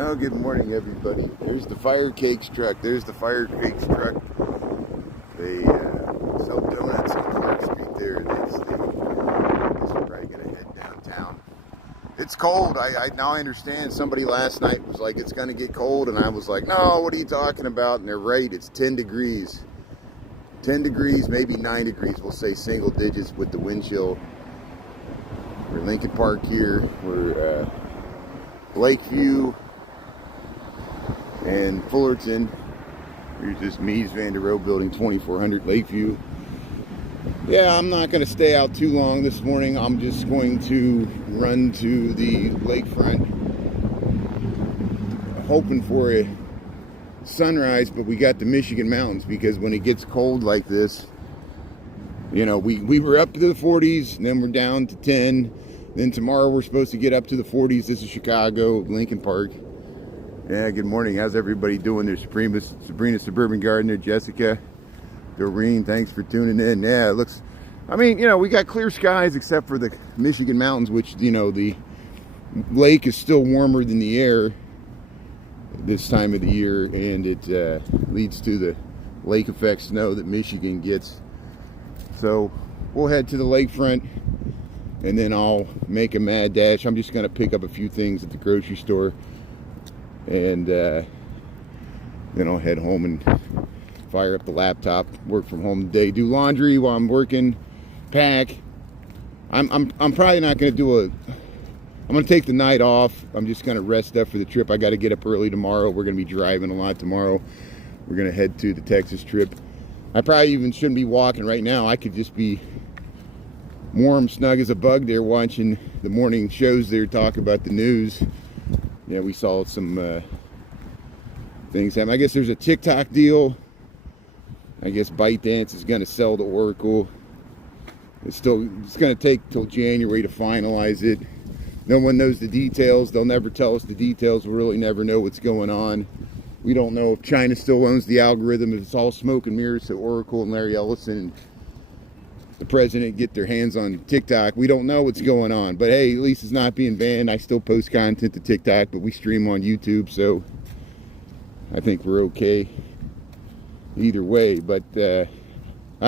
Well, good morning, everybody. There's the fire cakes truck. There's the fire cakes truck. They sell donuts on Clark Street there. I guess we're probably going to head downtown. It's cold. I now understand. Somebody last night was like, it's going to get cold. And I was like, no, what are you talking about? And they're right. It's 10 degrees. 10 degrees, maybe 9 degrees. We'll say single digits with the wind chill. We're Lincoln Park here. We're Lakeview and Fullerton. Here's this Mies van der Rohe building, 2400 Lakeview. Yeah, I'm not going to stay out too long this morning. I'm just going to run to the lakefront, hoping for a sunrise, but we got the Michigan mountains, because when it gets cold like this, you know, we were up to the 40s, and then we're down to 10. Then tomorrow we're supposed to get up to the 40s. This is Chicago, Lincoln Park. Yeah, good morning. How's everybody doing there? Sabrina Suburban Gardener, Jessica, Doreen, thanks for tuning in. Yeah, it looks, I mean, you know, we got clear skies except for the Michigan mountains, which, you know, the lake is still warmer than the air this time of the year, and it leads to the lake effect snow that Michigan gets. So we'll head to the lakefront, and then I'll make a mad dash. I'm just going to pick up a few things at the grocery store, and then I'll head home and fire up the laptop, work from home today, do laundry while I'm working, pack. I'm probably not going to do I'm going to take the night off. I'm just going to rest up for the trip. I got to get up early tomorrow. We're going to be driving a lot tomorrow. We're going to head to the Texas trip. I probably even shouldn't be walking right now. I could just be warm, snug as a bug there, watching the morning shows there talk about the news. Yeah, we saw some things happen. I guess there's a TikTok deal. I guess ByteDance is going to sell to Oracle. It's going to take till January to finalize it. No one knows the details. They'll never tell us the details. We'll really never know what's going on. We don't know if China still owns the algorithm, if it's all smoke and mirrors so Oracle and Larry Ellison and the president get their hands on TikTok. We don't know what's going on. But hey, at least it's not being banned. I still post content to TikTok, but we stream on YouTube, so I think we're okay either way. But I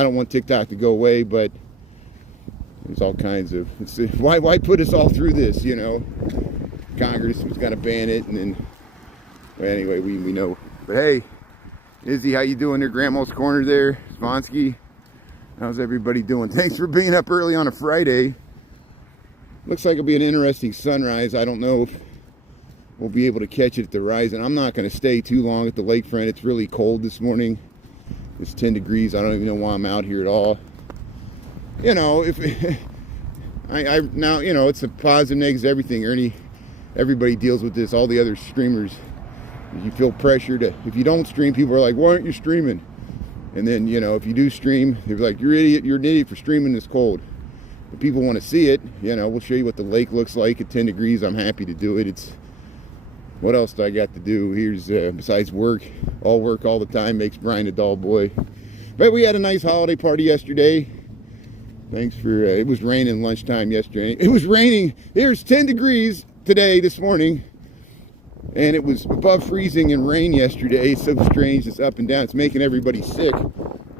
don't want TikTok to go away, but there's all kinds of, why put us all through this, you know? Congress was going to ban it, and then, well, anyway, we know. But hey, Izzy, how you doing there? Grandma's Corner there, Svonsky. How's everybody doing? Thanks for being up early on a Friday. Looks like it'll be an interesting sunrise. I don't know if we'll be able to catch it at the horizon. I'm not going to stay too long at the lakefront. It's really cold this morning. It's 10 degrees. I don't even know why I'm out here at all. You know, if I now, you know, it's a positive, negatives, everything. Everybody deals with this. All the other streamers, you feel pressure to, if you don't stream, people are like, why aren't you streaming? And then, you know, if you do stream, they're like, you're an idiot for streaming this cold. If people want to see it, you know, we'll show you what the lake looks like at 10 degrees. I'm happy to do it. It's, what else do I got to do? Here's, besides work all the time makes Brian a dull boy. But we had a nice holiday party yesterday. Thanks for, it was raining lunchtime yesterday. It was raining. Here's 10 degrees today, this morning. And it was above freezing in rain yesterday. It's so strange, it's up and down. It's making everybody sick.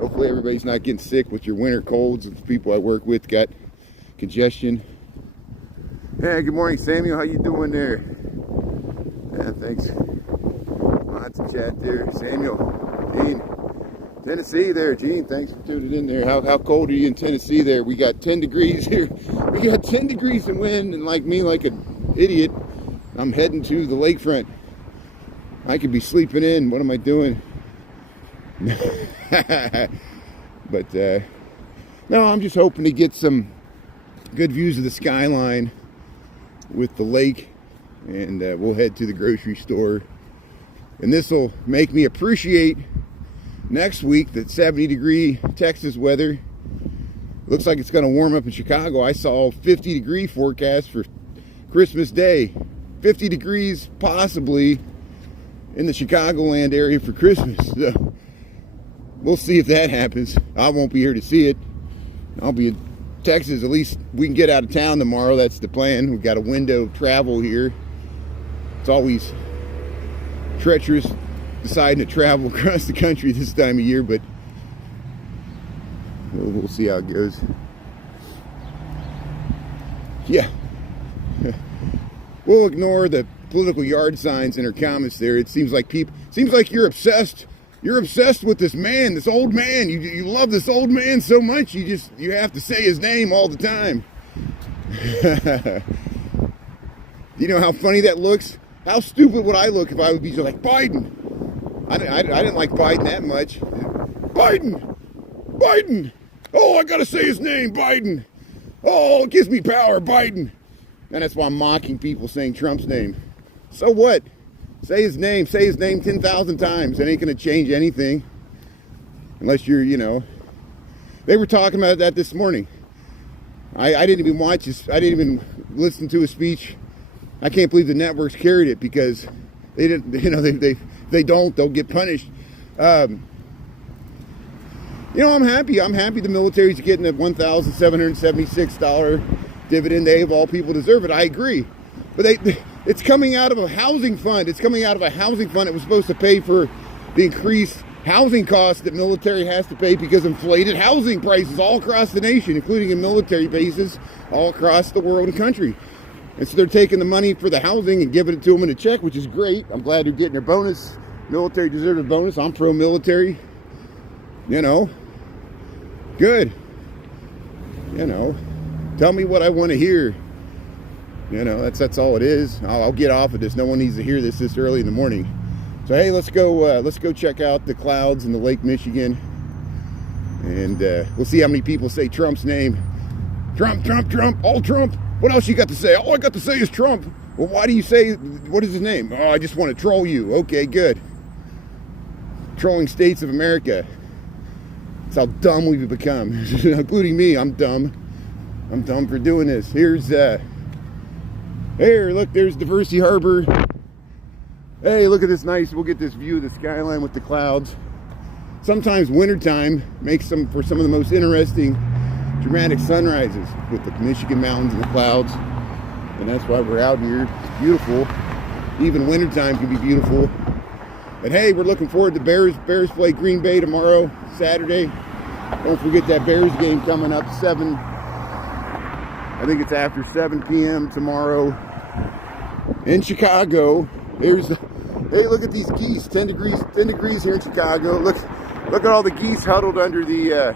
Hopefully everybody's not getting sick with your winter colds. The people I work with got congestion. Yeah, good morning, Samuel. How you doing there? Yeah, thanks. Lots of chat there. Samuel, Gene, Tennessee there. Gene, thanks for tuning in there. How cold are you in Tennessee there? We got 10 degrees here. We got 10 degrees in wind, and like me, like an idiot, I'm heading to the lakefront. I could be sleeping in. What am I doing? But no, I'm just hoping to get some good views of the skyline with the lake, and we'll head to the grocery store. And this will make me appreciate next week the 70-degree Texas weather. Looks like it's going to warm up in Chicago. I saw a 50-degree forecast for Christmas Day. 50 degrees possibly in the Chicagoland area for Christmas. So we'll see if that happens. I won't be here to see it. I'll be in Texas. At least we can get out of town tomorrow. That's the plan. We've got a window of travel here. It's always treacherous deciding to travel across the country this time of year, but we'll see how it goes. Yeah. We'll ignore the political yard signs in her comments there. It seems like you're obsessed. You're obsessed with this man, this old man. You love this old man so much, you have to say his name all the time. You know how funny that looks? How stupid would I look if I would be just like, Biden? I didn't like Biden that much. Biden! Oh, I gotta say his name, Biden! Oh, it gives me power, Biden! And that's why I'm mocking people saying Trump's name. So what? Say his name 10,000 times. It ain't gonna change anything. Unless you're, They were talking about that this morning. I didn't even watch his, I didn't even listen to his speech. I can't believe the networks carried it because they didn't, they'll get punished. I'm happy. I'm happy the military's getting a $1,776 dividend. They, of all people, deserve it. I agree. But it's coming out of a housing fund. It's coming out of a housing fund that was supposed to pay for the increased housing costs that military has to pay because inflated housing prices all across the nation, including in military bases all across the world and country. And so they're taking the money for the housing and giving it to them in a check, which is great. I'm glad they're getting their bonus. Military deserves a bonus. I'm pro-military. Good. Tell me what I want to hear. That's all it is. I'll get off of this. No one needs to hear this early in the morning. So hey, let's go check out the clouds in the Lake Michigan, and we'll see how many people say Trump's name. Trump, all Trump. What else you got to say? All I got to say is Trump. Well, why do you say? What is his name? Oh, I just want to troll you. Okay, good. Trolling states of America. That's how dumb we've become, including me. I'm dumb. I'm dumb for doing this. Here, look, there's Diversity Harbor. Hey, look at this nice, we'll get this view of the skyline with the clouds. Sometimes wintertime makes for some of the most interesting, dramatic sunrises with the Michigan mountains and the clouds. And that's why we're out here. It's beautiful. Even wintertime can be beautiful. But hey, we're looking forward to Bears. Bears play Green Bay tomorrow, Saturday. Don't forget that Bears game coming up 7. I think it's after 7 p.m. tomorrow in Chicago. Hey, look at these geese. 10 degrees here in Chicago. Look at all the geese huddled under the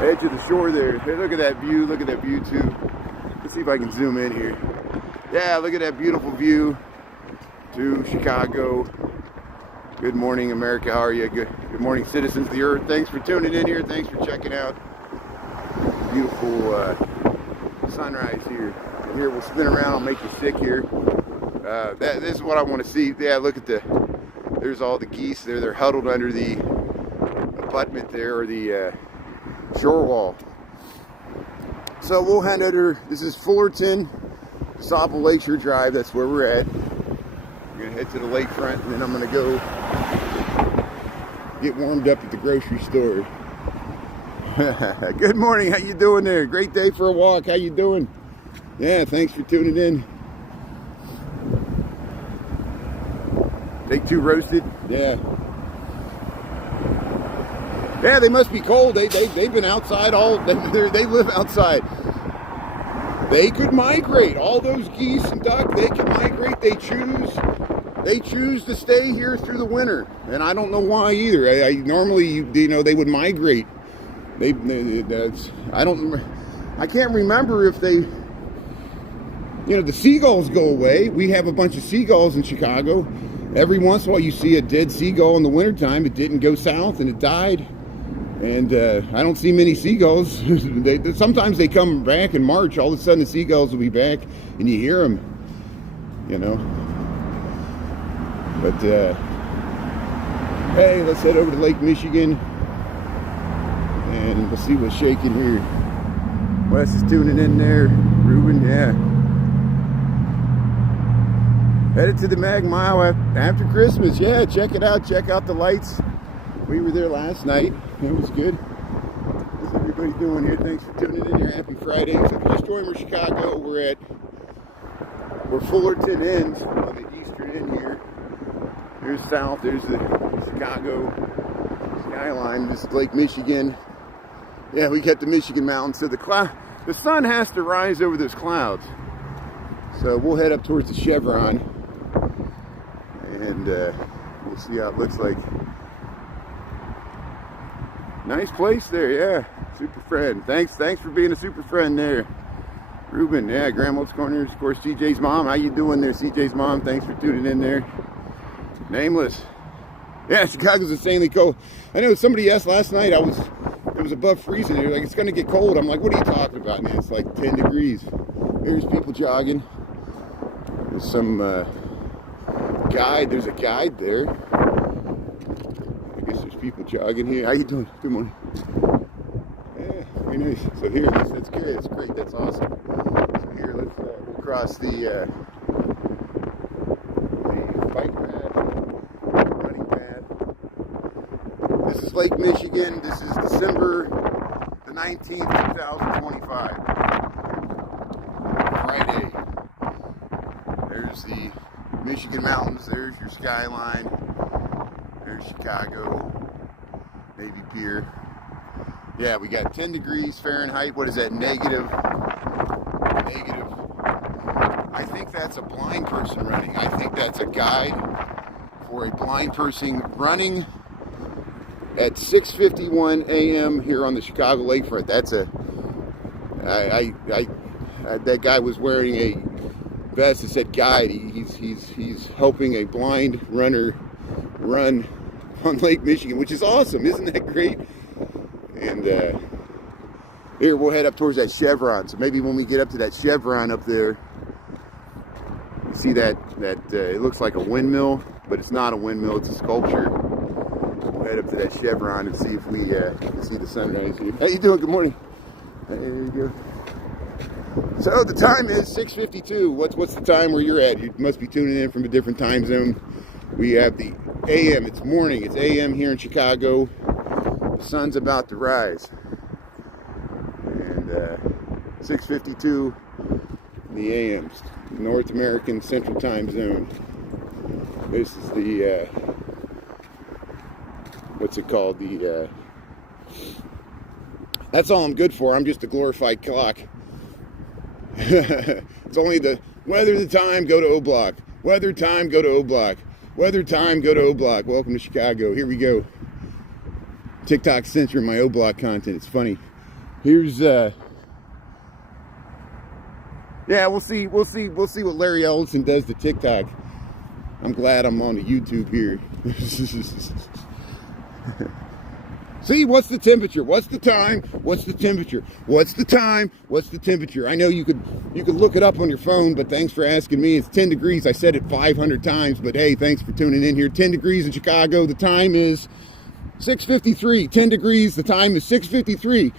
edge of the shore there. Hey, look at that view. Look at that view too. Let's see if I can zoom in here. Yeah, look at that beautiful view to Chicago. Good morning, America. How are you? Good morning, citizens of the earth. Thanks for tuning in here. Thanks for checking out beautiful sunrise here. Here, we'll spin around. I'll make you sick here. This is what I want to see. Yeah, look at there's all the geese there. They're huddled under the abutment there, or the shore wall. So we'll head under. This is Fullerton, Saupple Lakeshore Drive. That's where we're at. We're gonna head to the lakefront, and then I'm gonna go get warmed up at the grocery store. Good morning. How you doing there? Great day for a walk. How you doing? Yeah, thanks for tuning in. Take 2 roasted. Yeah. Yeah, they must be cold. They've been outside all. They live outside. They could migrate. All those geese and duck, they can migrate. They choose to stay here through the winter, and I don't know why either. I normally, they would migrate. I can't remember if they. The seagulls go away. We have a bunch of seagulls in Chicago. Every once in a while you see a dead seagull in the wintertime. It didn't go south and it died. And I don't see many seagulls. Sometimes they come back in March. All of a sudden the seagulls will be back and you hear them. But hey, let's head over to Lake Michigan and we'll see what's shaking here. Wes is tuning in there. Ruben, yeah. Headed to the Mag Mile after Christmas. Yeah, check it out. Check out the lights. We were there last night. It was good. What's everybody doing here? Thanks for tuning in here. Happy Friday. So if you just joined me, Chicago, we're at Where Fullerton ends on the eastern end here. Here's south, there's the Chicago skyline. This is Lake Michigan. Yeah, we got the Michigan mountains. So the sun has to rise over those clouds. So we'll head up towards the Chevron, and we'll see how it looks like. Nice place there, yeah. Super friend. Thanks for being a super friend there. Ruben, yeah, Grandma's Corners, of course, CJ's mom. How you doing there, CJ's mom? Thanks for tuning in there. Nameless. Yeah, Chicago's insanely cold. I know somebody asked last night, it was above freezing. They're like, it's gonna get cold. I'm like, what are you talking about, man? It's like 10 degrees. There's people jogging. There's some guide. There's a guide there. I guess there's people jogging here. How you doing? Good morning. Yeah, very nice. So here, that's good. That's great. That's awesome. So here, let's we'll cross the bike path, running path. This is Lake Michigan. This is December the 19th, 2025. Friday. There's the Michigan mountains. There's your skyline. There's Chicago, Navy Pier. Yeah, we got 10 degrees Fahrenheit. What is that? Negative. I think that's a blind person running. I think that's a guide for a blind person running at 6:51 a.m. here on the Chicago lakefront. That's that guy was wearing a vest that said guide. He's helping a blind runner run on Lake Michigan, which is awesome. Isn't that great? And here we'll head up towards that Chevron. So maybe when we get up to that Chevron up there, you see that it looks like a windmill, but it's not a windmill. It's a sculpture. We'll head up to that Chevron and see if we can see the sunrise here. How you doing? Good morning. There you go. So the time is 6:52. What's the time where you're at? You must be tuning in from a different time zone. We have the AM. It's morning. It's AM here in Chicago. The sun's about to rise. And 6:52 in the AM, North American Central Time Zone. This is the what's it called? The that's all I'm good for. I'm just a glorified clock. It's only the weather, the time, go to O-Block. Weather, time, go to O-Block. Weather, time, go to O-Block. Welcome to Chicago. Here we go. TikTok censoring my O-Block content. It's funny. Here's yeah, we'll see what Larry Ellison does to TikTok. I'm glad I'm on the YouTube here. See, what's the temperature? What's the time? What's the temperature? What's the time? What's the temperature? I know you could look it up on your phone, but thanks for asking me. It's 10 degrees. I said it 500 times, but hey, thanks for tuning in here. 10 degrees in Chicago. The time is 6:53. 10 degrees. The time is 6:53.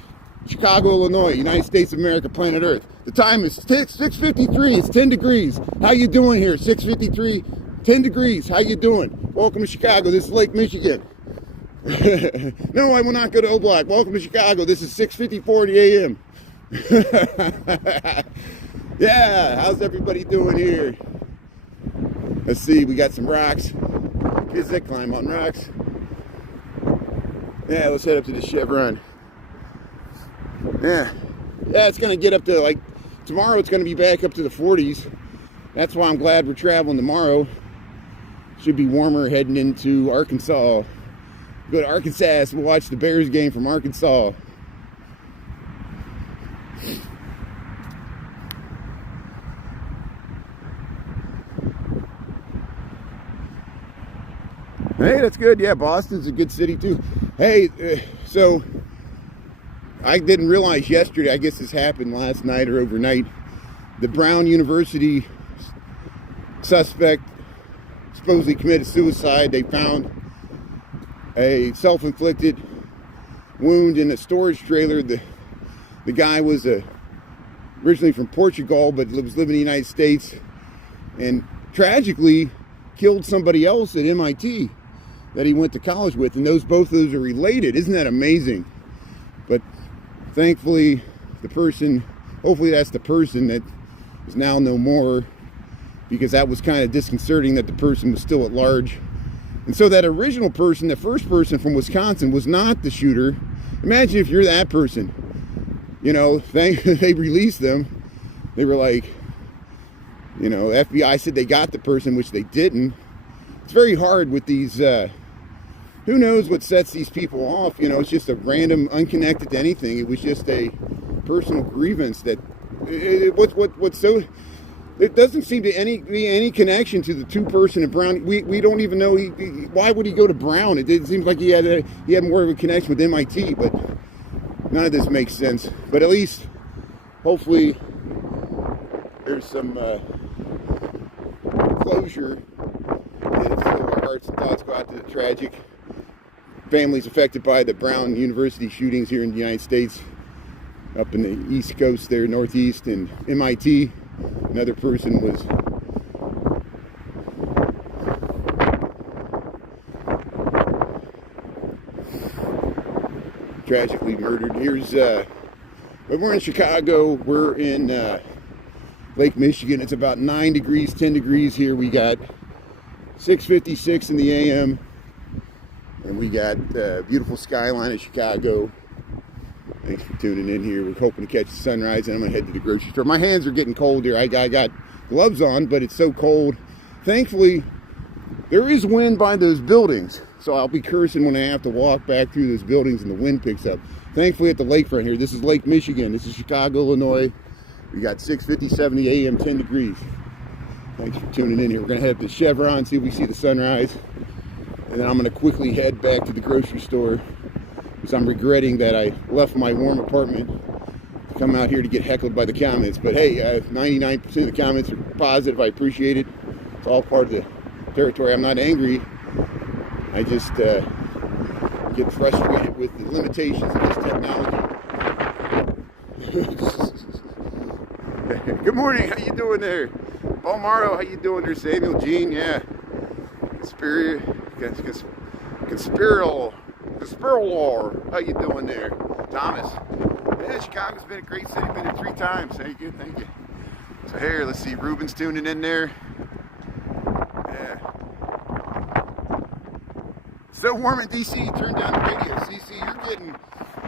Chicago, Illinois, United States of America, planet Earth. The time is 6:53. It's 10 degrees. How you doing here? 6:53. 10 degrees. How you doing? Welcome to Chicago. This is Lake Michigan. No, I will not go to O-Block. Welcome to Chicago. This is 6:54 a.m. Yeah, how's everybody doing here? Let's see, we got some rocks. Kids that climb on rocks. Yeah, let's head up to the Chevron. Yeah, it's going to get up to, like, tomorrow it's going to be back up to the 40s. That's why I'm glad we're traveling tomorrow. Should be warmer heading into Arkansas. Go to Arkansas, we'll watch the Bears game from Arkansas. Hey, that's good. Yeah, Boston's a good city too. Hey, so I didn't realize yesterday, I guess this happened last night or overnight, the Brown University suspect supposedly committed suicide. They found a self-inflicted wound in a storage trailer. The guy was originally from Portugal, but was living in the United States, and tragically killed somebody else at MIT that he went to college with, and both of those are related. Isn't that amazing? But thankfully, hopefully that's the person that is now no more. because that was kind of disconcerting that the person was still at large. And so that original person, the first person from Wisconsin, was not the shooter. Imagine if you're that person. You know, they released them. They were like, you know, FBI said they got the person, which they didn't. It's very hard with these, who knows what sets these people off. You know, it's just a random, unconnected to anything. It was just a personal grievance that, what's so, there doesn't seem to be any connection to the two-person at Brown. We don't even know, why would he go to Brown? It seems like he had more of a connection with MIT, but none of this makes sense. But at least, hopefully, there's some closure. And so our hearts and thoughts go out to the tragic families affected by the Brown University shootings here in the United States, up in the East Coast there, Northeast, and MIT. Another person was tragically murdered. Here's, but we're in Chicago. We're in Lake Michigan. It's about 9 degrees, 10 degrees here. We got 6:56 in the a.m. and we got beautiful skyline of Chicago. Thanks for tuning in here. We're hoping to catch the sunrise, and I'm going to head to the grocery store. My hands are getting cold here. I got gloves on, but it's so cold. Thankfully, there is wind by those buildings, so I'll be cursing when I have to walk back through those buildings and the wind picks up. Thankfully, at the lakefront here, this is Lake Michigan. This is Chicago, Illinois. We got 6:57 a.m., 10 degrees. Thanks for tuning in here. We're going to head to Chevron, see if we see the sunrise, and then I'm going to quickly head back to the grocery store, because I'm regretting that I left my warm apartment to come out here to get heckled by the comments. But hey, 99% of the comments are positive. I appreciate it. It's all part of the territory. I'm not angry. I just get frustrated with the limitations of this technology. Good morning. How you doing there? Paul Morrow, how you doing there? Samuel Jean, yeah. Conspirator, how you doing there? Thomas. Yeah, Chicago's been a great city. Been there 3 times. Hey, good, thank you. So here, let's see. Ruben's tuning in there. Yeah. So warm in DC. Turn down the radio. CC, you're getting.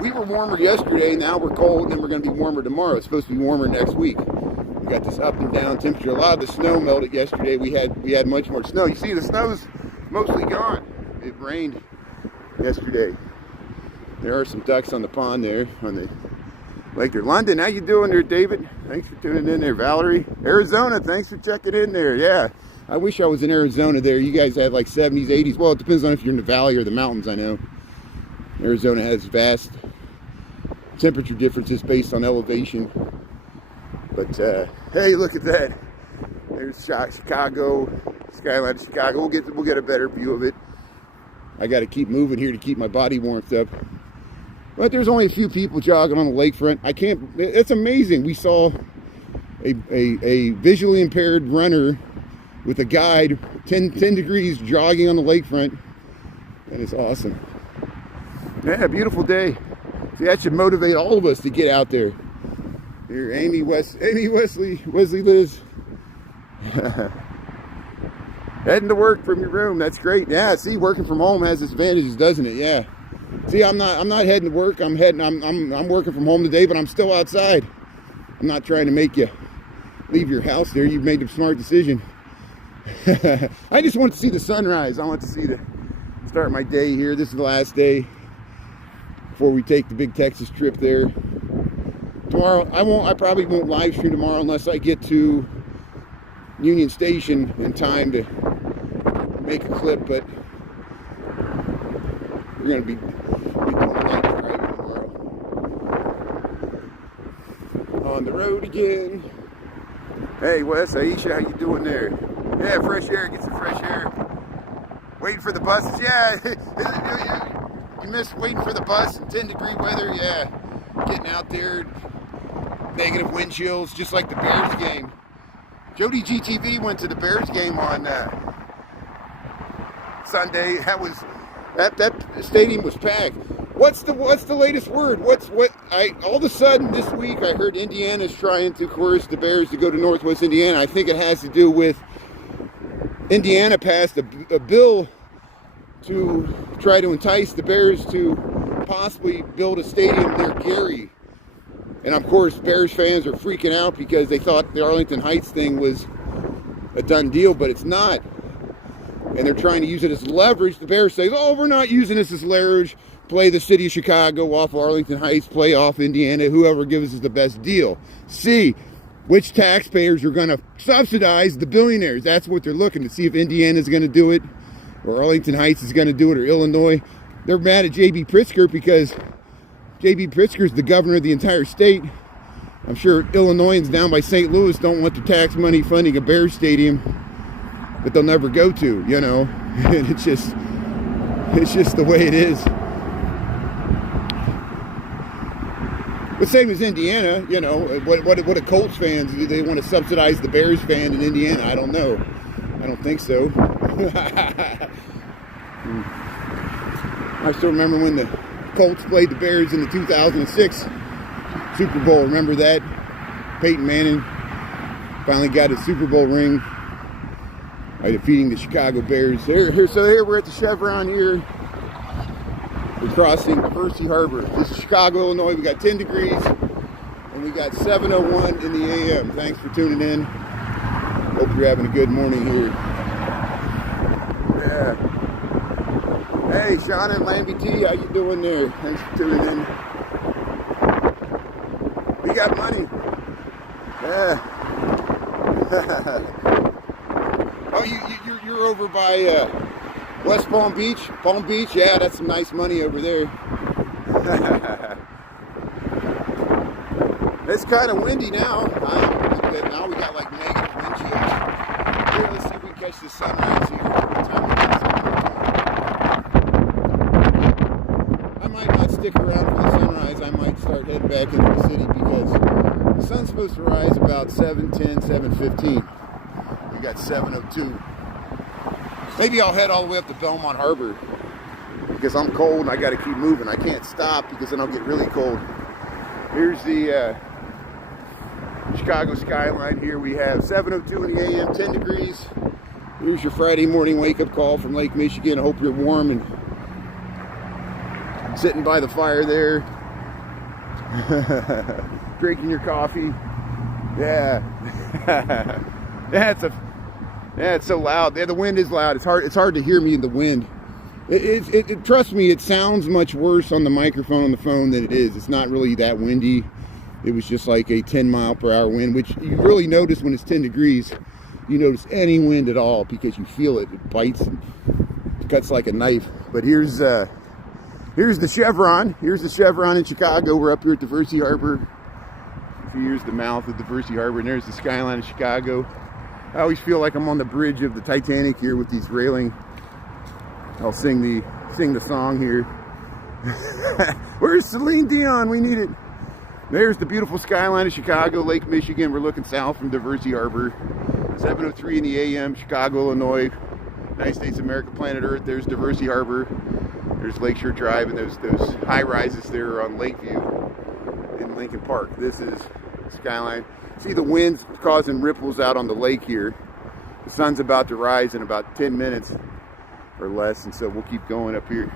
We were warmer yesterday. Now we're cold, and then we're going to be warmer tomorrow. It's supposed to be warmer next week. We got this up and down temperature. A lot of the snow melted yesterday. We had much more snow. You see, the snow's mostly gone. It rained yesterday. There are some ducks on the pond there on the lake there. London, how you doing there, David? Thanks for tuning in there. Valerie, Arizona, thanks for checking in there. Yeah, I wish I was in Arizona there. You guys had like 70s, 80s. Well, it depends on if you're in the valley or the mountains, I know. Arizona has vast temperature differences based on elevation. But hey, look at that. There's Chicago, skyline of Chicago. We'll get a better view of it. I got to keep moving here to keep my body warmed up. But there's only a few people jogging on the lakefront. I can't. It's amazing. We saw a visually impaired runner with a guide, 10 degrees, jogging on the lakefront. That is awesome. Yeah, beautiful day. See, that should motivate all of us to get out there. Here, Wesley Liz. Heading to work from your room. That's great. Yeah, see, working from home has its advantages, doesn't it? Yeah. See, I'm not heading to work. I'm working from home today, but I'm still outside. I'm not trying to make you leave your house there. You've made a smart decision. I just want to see the sunrise. I want to see start my day here. This is the last day before we take the big Texas trip there. Tomorrow, I probably won't live stream tomorrow unless I get to Union Station in time to make a clip, but we're going to be doing a night drive tomorrow. On the road again. Hey Wes, Aisha, how you doing there? Yeah, fresh air, get some fresh air. Waiting for the buses, yeah. You missed waiting for the bus in 10-degree weather, yeah. Getting out there, negative wind chills, just like the Bears game. Jody GTV went to the Bears game on Sunday. That stadium was packed. What's the latest word? All of a sudden this week I heard Indiana's trying to coerce the Bears to go to Northwest Indiana. I think it has to do with Indiana passed a bill to try to entice the Bears to possibly build a stadium near Gary. And of course, Bears fans are freaking out because they thought the Arlington Heights thing was a done deal, but it's not. And they're trying to use it as leverage. The Bears say, oh, we're not using this as leverage. Play the city of Chicago off Arlington Heights, play off Indiana, whoever gives us the best deal. See which taxpayers are going to subsidize the billionaires. That's what they're looking to see, if Indiana's going to do it, or Arlington Heights is going to do it, or Illinois. They're mad at J.B. Pritzker because J.B. Pritzker is the governor of the entire state. I'm sure Illinoisans down by St. Louis don't want the tax money funding a Bears stadium that they'll never go to, you know. And it's just the way it is. But same as Indiana, you know, what do Colts fans do? They want to subsidize the Bears fan in Indiana? I don't know. I don't think so. I still remember when the Colts played the Bears in the 2006 Super Bowl. Remember that? Peyton Manning finally got his Super Bowl ring by defeating the Chicago Bears. So here we're at the Chevron here. We're crossing Diversity Harbor. This is Chicago, Illinois. We got 10 degrees and we got 7:01 in the a.m. Thanks for tuning in. Hope you're having a good morning here. Yeah. Hey, Sean and Lambie T, how you doing there? Thanks for tuning in. We got money. Yeah. Oh, you're over by West Palm Beach? Palm Beach? Yeah, that's some nice money over there. It's kind of windy now. Now we got like negative wind chills. Here, let's see if we can catch the sunrise here. I might not stick around for the sunrise. I might start heading back into the city because the sun's supposed to rise about 7:10, 7:15. We got 7:02. Maybe I'll head all the way up to Belmont Harbor because I'm cold and I got to keep moving. I can't stop because then I'll get really cold. Here's the Chicago skyline here. We have 7:02 in the a.m., 10 degrees. Here's your Friday morning wake-up call from Lake Michigan. I hope you're warm and sitting by the fire there, drinking your coffee. Yeah. Yeah, it's so loud. Yeah, the wind is loud. It's hard to hear me in the wind. Trust me, it sounds much worse on the microphone on the phone than it is. It's not really that windy. It was just like a 10-mile-per-hour wind, which you really notice when it's 10 degrees. You notice any wind at all because you feel it. It bites and cuts like a knife. But here's the Chevron. Here's the Chevron in Chicago. We're up here at Diversity Harbor. Here's the mouth of Diversity Harbor, and there's the skyline of Chicago. I always feel like I'm on the bridge of the Titanic here with these railing. I'll sing the song here. Where's Celine Dion? We need it. There's the beautiful skyline of Chicago, Lake Michigan. We're looking south from Diversity Harbor. 7:03 in the a.m., Chicago, Illinois. United States of America, planet Earth. There's Diversity Harbor. There's Lakeshore Drive, and those high rises there on Lakeview in Lincoln Park. This is skyline. See the winds causing ripples out on the lake here. The sun's about to rise in about 10 minutes or less, and so we'll keep going up here.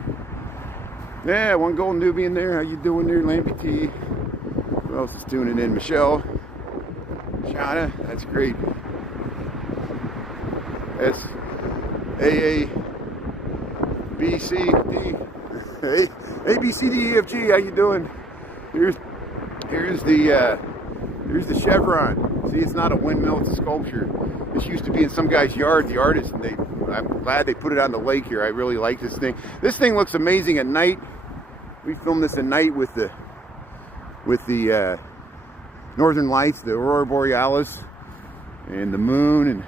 Yeah, one golden Nubian there. How you doing there, Lambie T? Who else is tuning in? Michelle, Shauna, that's great. S A A B C D A B C D E F G. How you doing? Here's the Chevron. See, it's not a windmill, it's a sculpture. This used to be in some guy's yard, the artist, and I'm glad they put it on the lake here. I really like this thing. This thing looks amazing at night. We filmed this at night with the Northern Lights, the Aurora Borealis, and the moon, and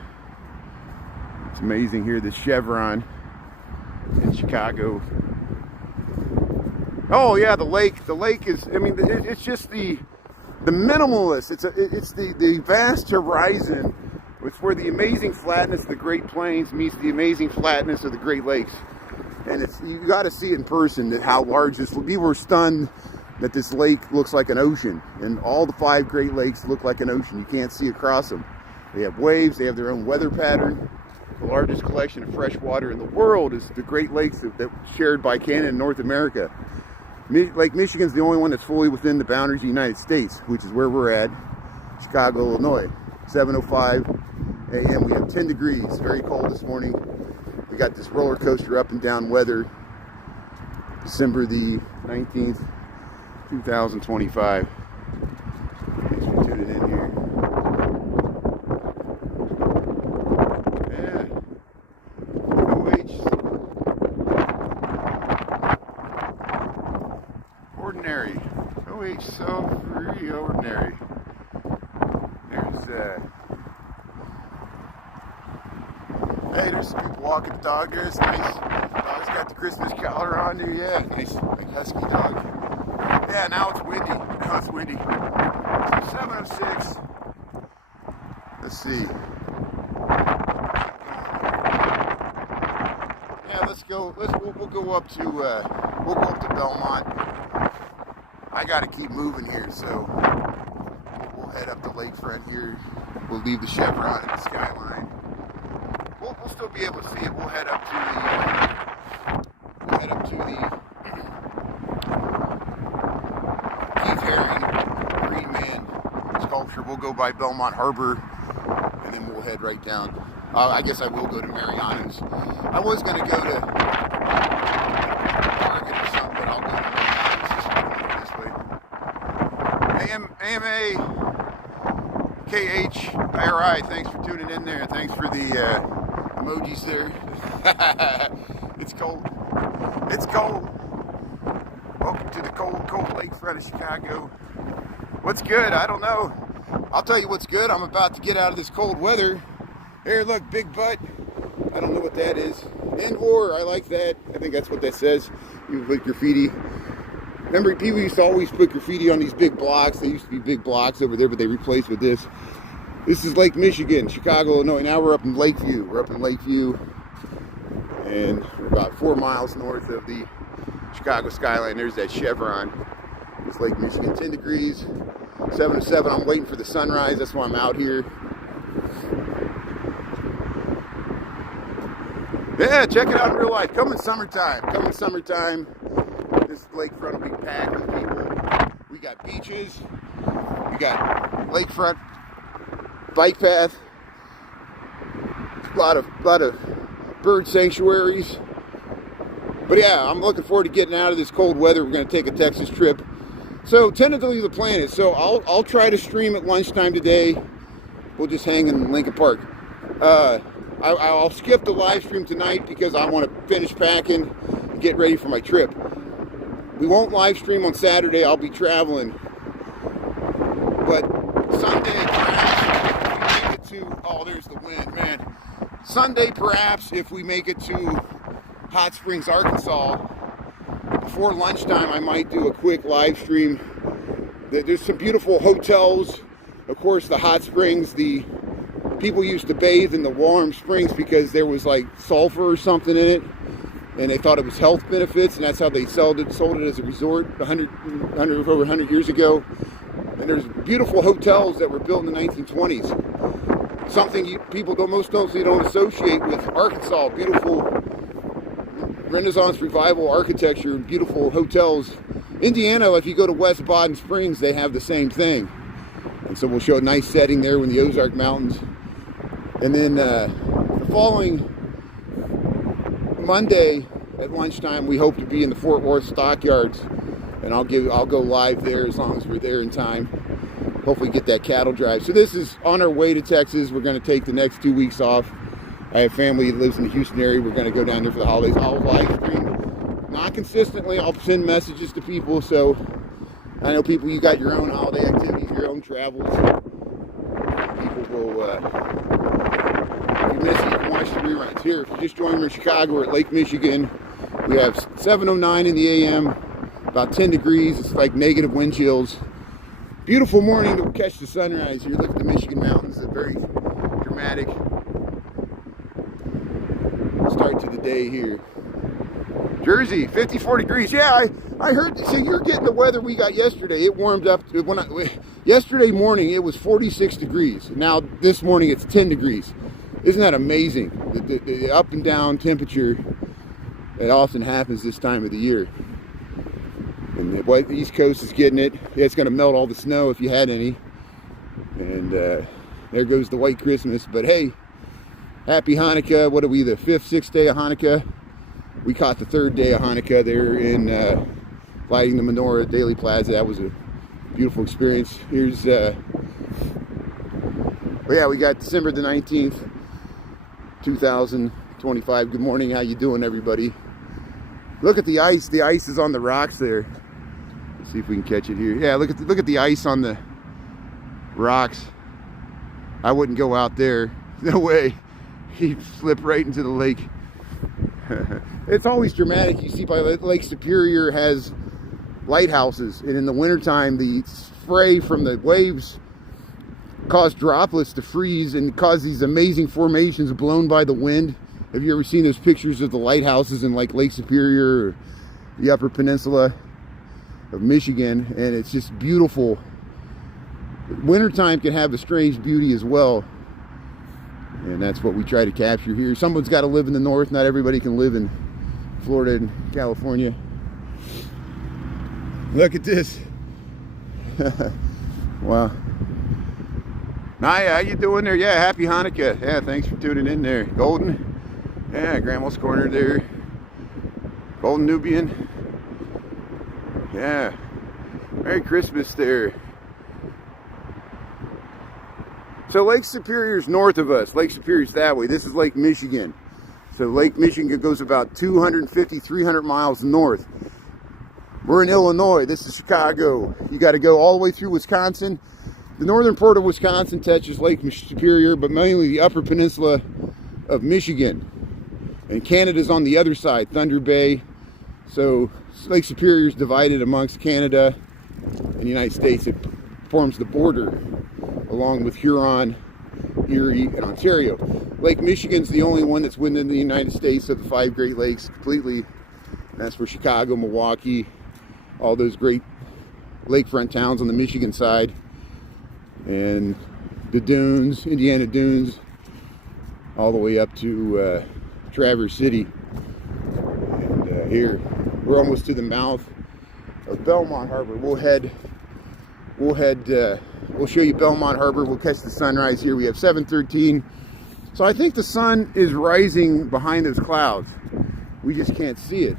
it's amazing here, this Chevron in Chicago. Oh yeah, the lake is, I mean, it's just the minimalist. It's the vast horizon. It's where the amazing flatness of the Great Plains meets the amazing flatness of the Great Lakes. And you got to see it in person, that how large this. People were stunned that this lake looks like an ocean, and all the 5 Great Lakes look like an ocean. You can't see across them. They have waves. They have their own weather pattern. The largest collection of fresh water in the world is the Great Lakes that shared by Canada and North America. Lake Michigan's the only one that's fully within the boundaries of the United States, which is where we're at, Chicago, Illinois. 7:05 a.m. We have 10 degrees, very cold this morning. We got this roller coaster up and down weather. December the 19th, 2025. Thanks for tuning in here. Yeah. Ordinary. OH so very ordinary. Hey, there's some people walking the dog. There's nice. Dog's got the Christmas collar on there. Yeah, nice, like husky dog. Yeah, now it's windy. Now it's windy. So 7:06. Let's see. Yeah, let's go. We'll go up to Belmont. I got to keep moving here, so we'll head up the lakefront here. We'll leave the Chevron and the Skyline. We'll still be able to see it. We'll head up to the Haring Green Man sculpture. We'll go by Belmont Harbor, and then we'll head right down. I guess I will go to Mariano's. I was going to go to Target or something, but I'll go to Mariano's this way. AMA KHIRI, thanks for tuning in there. Thanks for the emojis there. It's cold. It's cold. Welcome to the cold lakefront of Chicago. What's good? I don't know. I'll tell you what's good. I'm about to get out of this cold weather. Here, look, big butt. I don't know what that is. End war. I like that. I think that's what that says. You put graffiti. Remember, people used to always put graffiti on these big blocks. They used to be big blocks over there, but they replaced with this. This is Lake Michigan, Chicago, Illinois. Now we're up in Lakeview. We're up in Lakeview, and we're about 4 miles north of the Chicago skyline. There's that Chevron. It's Lake Michigan, 10 degrees, 7:07. I'm waiting for the sunrise. That's why I'm out here. Yeah, check it out in real life. Coming summertime. This lakefront will be packed with people. We got beaches. We got lakefront bike path. A lot of bird sanctuaries. But yeah, I'm looking forward to getting out of this cold weather. We're going to take a Texas trip. So tentatively the plan is, so I'll try to stream at lunchtime today. We'll just hang in Lincoln Park. I'll skip the live stream tonight because I want to finish packing and get ready for my trip. We won't live stream on Saturday. I'll be traveling. But Sunday, perhaps, if we make it to, oh, there's the wind, man. Sunday, perhaps, if we make it to Hot Springs, Arkansas, before lunchtime, I might do a quick live stream. There's some beautiful hotels. Of course, the hot springs, the people used to bathe in the warm springs because there was like sulfur or something in it, and they thought it was health benefits, and that's how they sold it as a resort over 100 years ago. And there's beautiful hotels that were built in the 1920s. Something people don't associate with Arkansas. Beautiful Renaissance revival architecture and beautiful hotels. Indiana, if you go to West Baden Springs, they have the same thing. And so we'll show a nice setting there in the Ozark Mountains. And then the following Monday at lunchtime, we hope to be in the Fort Worth stockyards, and I'll go live there as long as we're there in time. Hopefully get that cattle drive. So this is on our way to Texas. We're going to take the next 2 weeks off. I have family that lives in the Houston area. We're going to go down there for the holidays. I'll live stream, not consistently. I'll send messages to people. So I know people, you got your own holiday activities, your own travels. People will, if you miss it, you can watch the reruns. Here, if you just joined me in Chicago, we're at Lake Michigan. We have 7:09 in the AM, about 10 degrees. It's like negative wind chills. Beautiful morning to catch the sunrise here. Look at the Michigan mountains. A very dramatic start to the day here. Jersey, 54 degrees. Yeah, I heard. So you're getting the weather we got yesterday. It warmed up. Yesterday morning it was 46 degrees. Now this morning it's 10 degrees. Isn't that amazing? The up and down temperature that often happens this time of the year. And the East Coast is getting it. Yeah, it's going to melt all the snow if you had any. And there goes the white Christmas. But hey, happy Hanukkah. What are we, the 5th, 6th day of Hanukkah? We caught the 3rd day of Hanukkah there in lighting the menorah at Daily Plaza. That was a beautiful experience. Here's, well, yeah, we got December the 19th, 2025. Good morning. How you doing, everybody? Look at the ice. The ice is on the rocks there. Let's see if we can catch it here. Yeah, look at the ice on the rocks. I wouldn't go out there. No way. He'd slip right into the lake. It's always dramatic. You see by Lake Superior has lighthouses, and in the wintertime the spray from the waves cause droplets to freeze and cause these amazing formations blown by the wind. Have you ever seen those pictures of the lighthouses in like Lake Superior or the Upper Peninsula of Michigan? And it's just beautiful. Wintertime can have a strange beauty as well, and that's what we try to capture here. Someone's got to live in the north. Not everybody can live in Florida and California. Look at this. Wow. Naya, how you doing there? Yeah, happy Hanukkah. Yeah, thanks for tuning in there. Golden. Yeah, Grandma's Corner there. Golden Nubian. Yeah. Merry Christmas there. So Lake Superior's north of us. Lake Superior's that way. This is Lake Michigan. So Lake Michigan goes about 250, 300 miles north. We're in Illinois. This is Chicago. You got to go all the way through Wisconsin. The northern part of Wisconsin touches Lake Superior, but mainly the Upper Peninsula of Michigan. And Canada's on the other side, Thunder Bay. So Lake Superior is divided amongst Canada and the United States. It forms the border along with Huron, Erie, and Ontario. Lake Michigan's the only one that's within the United States of the 5 Great Lakes completely. And that's for Chicago, Milwaukee, all those great lakefront towns on the Michigan side. And the dunes, Indiana Dunes, all the way up to Traverse City. And here, we're almost to the mouth of Belmont Harbor. We'll show you Belmont Harbor. We'll catch the sunrise here. We have 7:13. So I think the sun is rising behind those clouds. We just can't see it.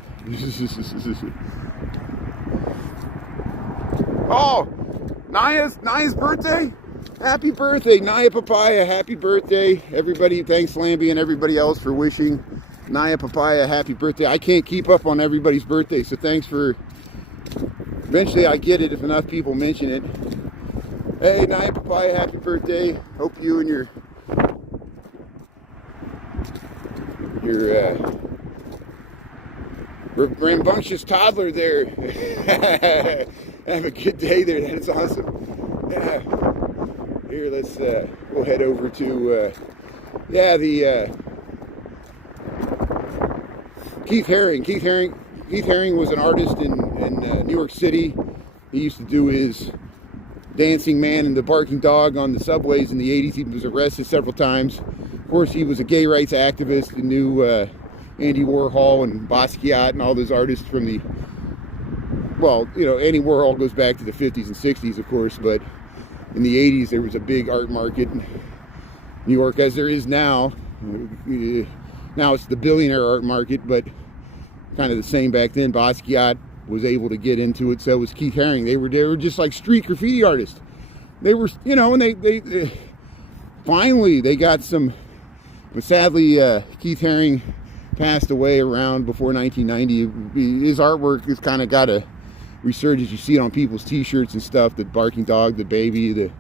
Oh, Naya's birthday. Happy birthday, Naya Papaya. Happy birthday. Everybody, thanks Lambie and everybody else for wishing Naya Papaya happy birthday. I can't keep up on everybody's birthday, so thanks for... Eventually I get it if enough people mention it. Hey, Naya Papaya, happy birthday. Hope you and your rambunctious toddler there have a good day there. That's awesome. Yeah. Here, let's we'll head over to Keith Haring. Keith Haring was an artist in New York City. He used to do his Dancing Man and the Barking Dog on the subways in the 80s. He was arrested several times. Of course, he was a gay rights activist and knew Andy Warhol and Basquiat and all those artists from the... Well, you know, Andy Warhol goes back to the 50s and 60s, of course, but in the 80s there was a big art market in New York, as there is now. Now it's the billionaire art market, but kind of the same back then. Basquiat was able to get into it, so was Keith Haring. They were just like street graffiti artists. They were, you know, and they finally they got some. But sadly, Keith Haring passed away around before 1990. His artwork has kind of got a resurgence. You see it on people's T-shirts and stuff. The Barking Dog, the Baby, the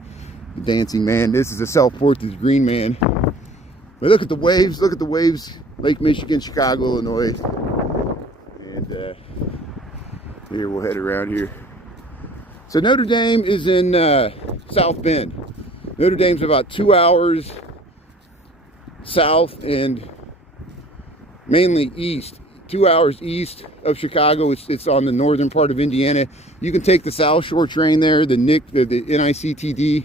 Dancing Man. This is a self-portrait of the Green Man. But look at the waves. Look at the waves. Lake Michigan, Chicago, Illinois. And here, we'll head around here. So Notre Dame is in South Bend. Notre Dame's about 2 hours south and mainly east. 2 hours east of Chicago. It's on the northern part of Indiana. You can take the South Shore train there, the NICTD,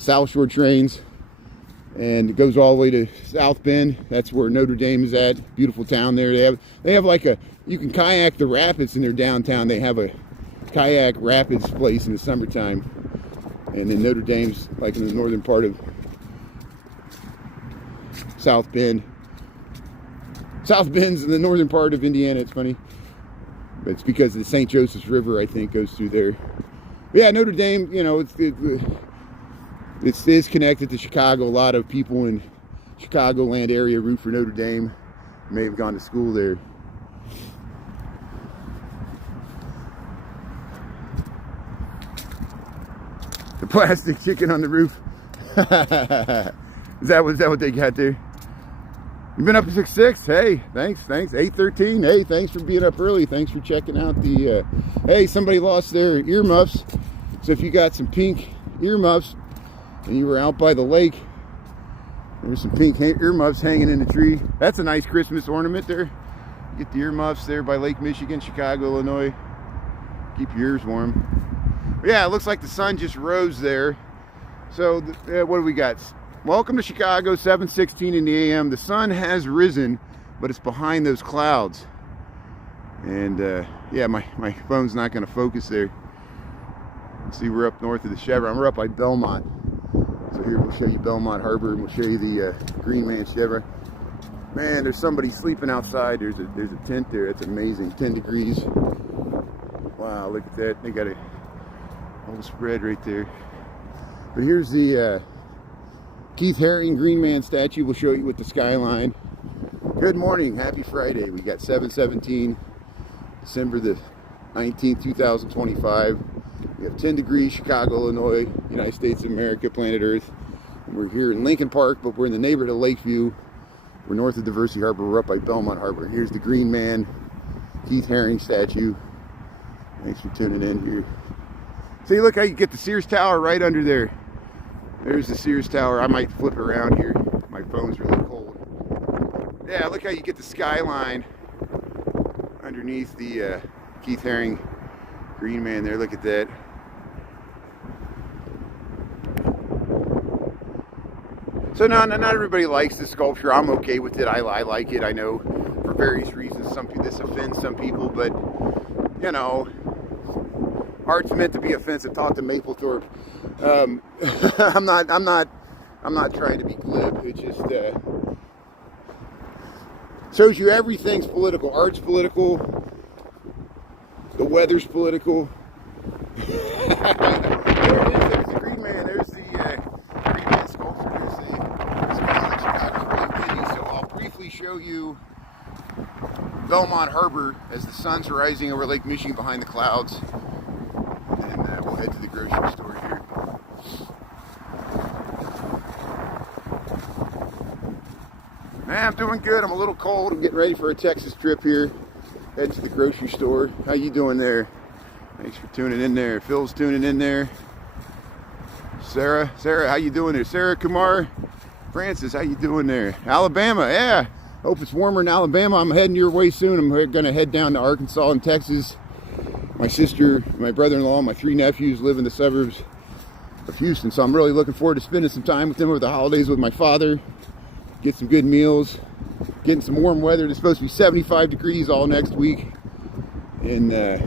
South Shore trains. and it goes all the way to South Bend. That's where Notre Dame is at. Beautiful town there. They have like you can kayak the rapids in their downtown. They have a kayak rapids place in the summertime, and then Notre Dame's like in the northern part of South Bend. South Bend's in the northern part of Indiana. It's funny, but it's because the St. Joseph's River, I think, goes through there. But yeah, Notre Dame, you know, it is connected to Chicago. A lot of people in Chicagoland area root for Notre Dame. May have gone to school there. The plastic chicken on the roof. Is that what they got there? You've been up at 6:06. Hey, thanks. 8:13. Hey, thanks for being up early. Thanks for checking out the. Hey, somebody lost their earmuffs. So if you got some pink earmuffs and you were out by the lake, there's some pink earmuffs hanging in the tree. That's a nice Christmas ornament there. Get the earmuffs there by Lake Michigan, Chicago, Illinois. Keep your ears warm. But yeah, it looks like the sun just rose there. So what do we got? Welcome to Chicago, 7:16 in the a.m. The sun has risen, but it's behind those clouds. And yeah, my phone's not going to focus there. See, we're up north of the Chevron. We're up by Belmont. So here we'll show you Belmont Harbor, and we'll show you the Green Man Chevron. Man, there's somebody sleeping outside. There's a tent there. That's amazing. 10 degrees. Wow, look at that. They got a whole spread right there. But here's the Keith Haring Green Man statue. We'll show you with the Skyline. Good morning. Happy Friday. We got 7/17, December the 19th, 2025. We have 10 degrees, Chicago, Illinois, United States of America, planet Earth. And we're here in Lincoln Park, but we're in the neighborhood of Lakeview. We're north of Diversity Harbor. We're up by Belmont Harbor. Here's the Green Man, Keith Haring statue. Thanks for tuning in here. See, look how you get the Sears Tower right under there. There's the Sears Tower. I might flip around here. My phone's really cold. Yeah, look how you get the skyline underneath the Keith Haring Green Man there. Look at that. So not everybody likes this sculpture. I'm okay with it. I like it. I know for various reasons this offends some people, but you know, art's meant to be offensive. Talk to Mapplethorpe. I'm not trying to be glib. It just shows you everything's political. Art's political. The weather's political. There it is. There's the Green Man. There's the Green Man sculpture. There's the Skyline. Chicago's really busy, so I'll briefly show you Belmont Harbor as the sun's rising over Lake Michigan behind the clouds. And we'll head to the grocery store here. Man, I'm doing good. I'm a little cold. I'm getting ready for a Texas trip here. Head to the grocery store. How you doing there? Thanks for tuning in there. Phil's tuning in there. Sarah, how you doing there? Sarah Kumar, Francis, how you doing there? Alabama, yeah. Hope it's warmer in Alabama. I'm heading your way soon. I'm going to head down to Arkansas and Texas. My sister, my brother-in-law, my 3 nephews live in the suburbs of Houston, so I'm really looking forward to spending some time with them over the holidays with my father. Get some good meals, getting some warm weather. It's supposed to be 75 degrees all next week in the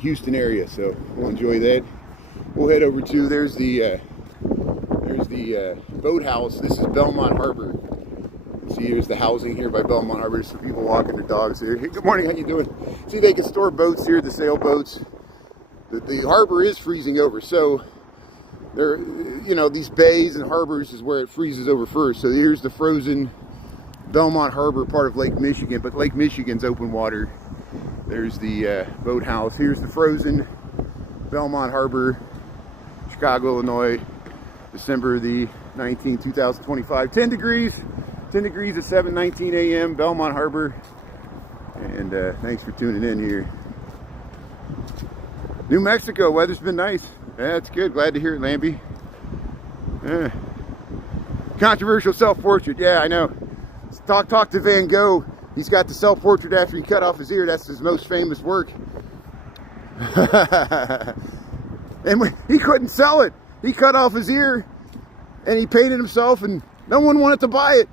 Houston area, so we'll enjoy that. We'll head over to, there's the boathouse. This is Belmont Harbor. See, here's the housing here by Belmont Harbor. There's some people walking their dogs here. Hey, good morning, how you doing? See, they can store boats here, the sailboats. The harbor is freezing over, so there, you know, these bays and harbors is where it freezes over first. So here's the frozen Belmont Harbor, part of Lake Michigan, but Lake Michigan's open water. There's the boathouse. Here's the frozen Belmont Harbor, Chicago, Illinois, December the 19th, 2025. 10 degrees at 7:19 a.m. Belmont Harbor. And thanks for tuning in here. New Mexico, weather's been nice. Yeah, it's good. Glad to hear it, Lambie. Yeah. Controversial self-portrait. Yeah, I know. Talk to Van Gogh. He's got the self-portrait after he cut off his ear. That's his most famous work. And he couldn't sell it. He cut off his ear. and he painted himself, and no one wanted to buy it.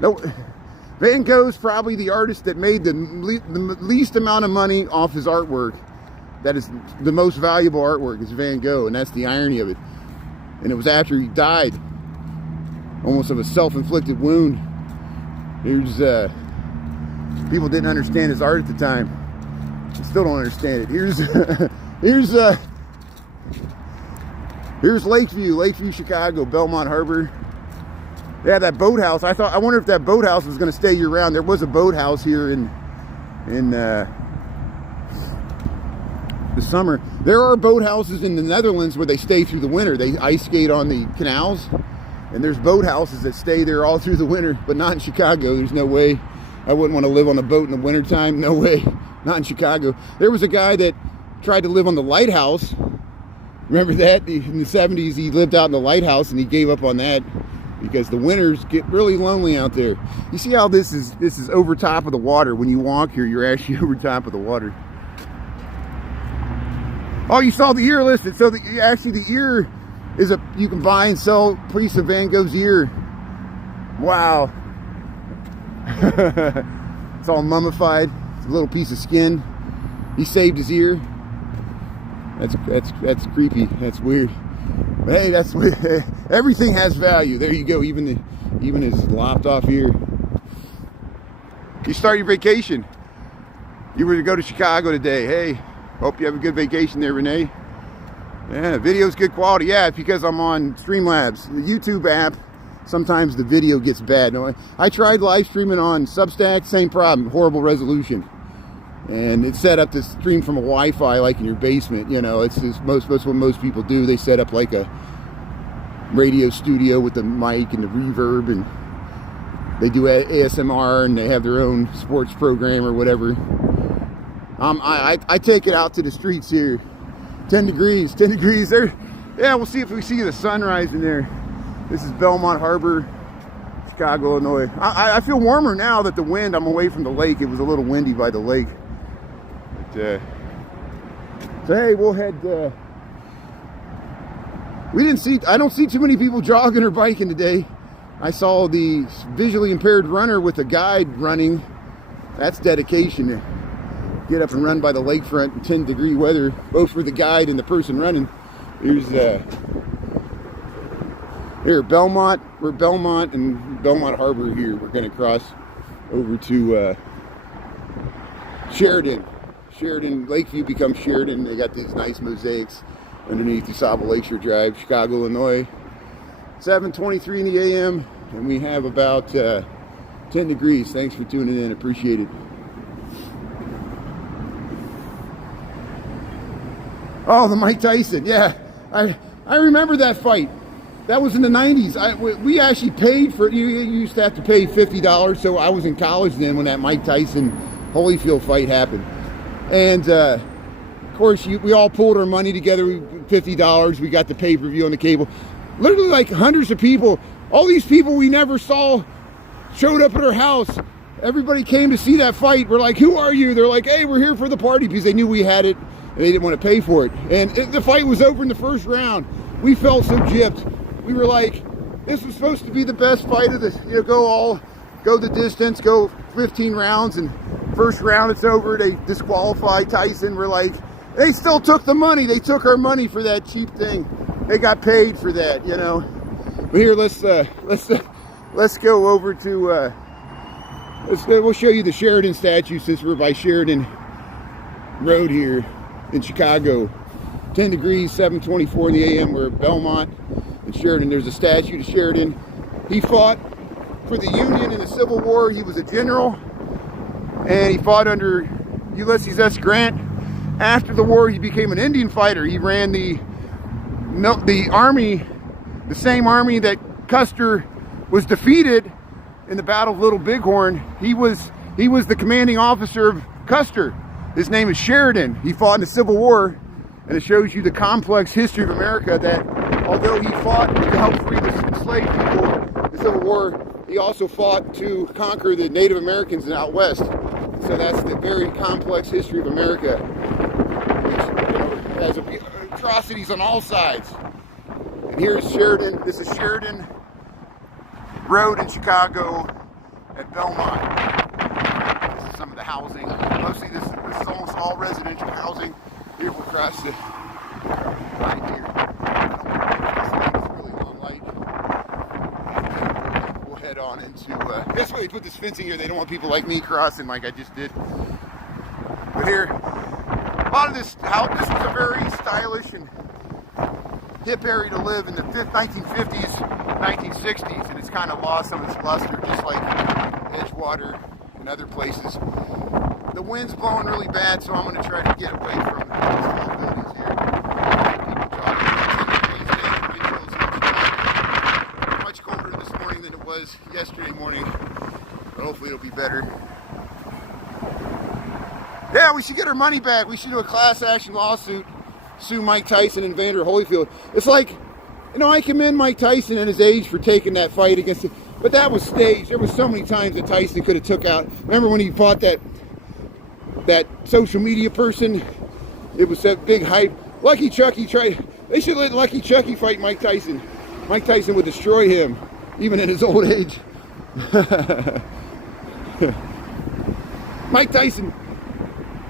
No, Van Gogh's probably the artist that made the least amount of money off his artwork. That is the most valuable artwork, is Van Gogh, and that's the irony of it. And it was after he died, almost of a self-inflicted wound. Here's people didn't understand his art at the time. I still don't understand it. Here's Lakeview, Chicago, Belmont Harbor. Yeah, that boathouse. I wonder if that boathouse was going to stay year round. There was a boathouse here in the summer. There are boathouses in the Netherlands where they stay through the winter. They ice skate on the canals, and there's boathouses that stay there all through the winter, but not in Chicago. There's no way. I wouldn't want to live on a boat in the wintertime. No way. Not in Chicago. There was a guy that tried to live on the lighthouse. Remember that? In the 70s, he lived out in the lighthouse, and he gave up on that because the winters get really lonely out there. You see how this is over top of the water. When you walk here, you're actually over top of the water. Oh, you saw the ear listed. So actually the ear is you can buy and sell a piece of Van Gogh's ear. Wow. It's all mummified. It's a little piece of skin. He saved his ear. That's creepy. That's weird. But hey, that's everything has value. There you go. Even his lopped off ear. You start your vacation. You were to go to Chicago today. Hey, hope you have a good vacation there, Renee. Yeah, video's good quality. Yeah, it's because I'm on Streamlabs, the YouTube app. Sometimes the video gets bad. No, I tried live streaming on Substack, same problem, horrible resolution. And it's set up to stream from a Wi-Fi like in your basement. You know, it's just most what most people do. They set up like a radio studio with the mic and the reverb, and they do ASMR, and they have their own sports program or whatever. I take it out to the streets here. 10 degrees there. Yeah, we'll see if we see the sunrise in there. This is Belmont Harbor, Chicago, Illinois. I feel warmer now that the wind, I'm away from the lake. It was a little windy by the lake. But, so hey, we'll head, I don't see too many people jogging or biking today. I saw the visually impaired runner with a guide running. That's dedication. Get up and run by the lakefront in 10-degree weather, both for the guide and the person running. Here's here, Belmont. We're Belmont and Belmont Harbor here. We're going to cross over to Sheridan. Lakeview becomes Sheridan. They got these nice mosaics underneath DuSable Lakeshore Drive, Chicago, Illinois. 7:23 in the a.m. and we have about 10 degrees. Thanks for tuning in. Appreciate it. Oh, the Mike Tyson. Yeah, I remember that fight. That was in the 90s. We actually paid for it. You used to have to pay $50. So I was in college then when that Mike Tyson Holyfield fight happened. And of course, we all pulled our money together. $50. We got the pay-per-view on the cable. Literally like hundreds of people. All these people we never saw showed up at our house. Everybody came to see that fight. We're like, who are you? They're like, hey, we're here for the party, because they knew we had it and they didn't want to pay for it. And the fight was over in the first round. We felt so gypped. We were like, this was supposed to be the best fight of the, go the distance, go 15 rounds, and first round it's over. They disqualify Tyson. We're like, they still took the money. They took our money for that cheap thing. They got paid for that, But here, let's go over to. We'll show you the Sheridan statue since we're by Sheridan Road here in Chicago. 10 degrees, 7:24 in the a.m. We're at Belmont and Sheridan. There's a statue to Sheridan. He fought for the Union in the Civil War. He was a general, and he fought under Ulysses S. Grant. After the war, he became an Indian fighter. He ran the army, the same army that Custer was defeated in the Battle of Little Bighorn. He was the commanding officer of Custer. His name is Sheridan. He fought in the Civil War, and it shows you the complex history of America, that although he fought to help free the enslaved people in the Civil War, he also fought to conquer the Native Americans out west. So that's the very complex history of America, which has atrocities on all sides. Here's Sheridan. This is Sheridan Road in Chicago at Belmont. This is some of the housing. Mostly this is almost all residential housing. Here we'll cross the line here. It's a really long light. And we'll head on into this way. They put this fencing here. They don't want people like me crossing like I just did. But here, a lot of this house. This was a very stylish and hip area to live in the 1950s, 1960s, and it's kind of lost some of its luster, just like Edgewater and other places. The wind's blowing really bad, so I'm going to try to get away from these tall buildings here. People jogging. Much colder this morning than it was yesterday morning, but hopefully it'll be better. Yeah, we should get our money back. We should do a class action lawsuit. Sue Mike Tyson and Vander Holyfield. It's like, you know, I commend Mike Tyson and his age for taking that fight against it, but that was staged. There was so many times that Tyson could have took out. Remember when he fought that social media person? It was that big hype. Lucky Chucky tried. They should let Lucky Chucky fight Mike Tyson. Mike Tyson would destroy him, even at his old age. Mike Tyson.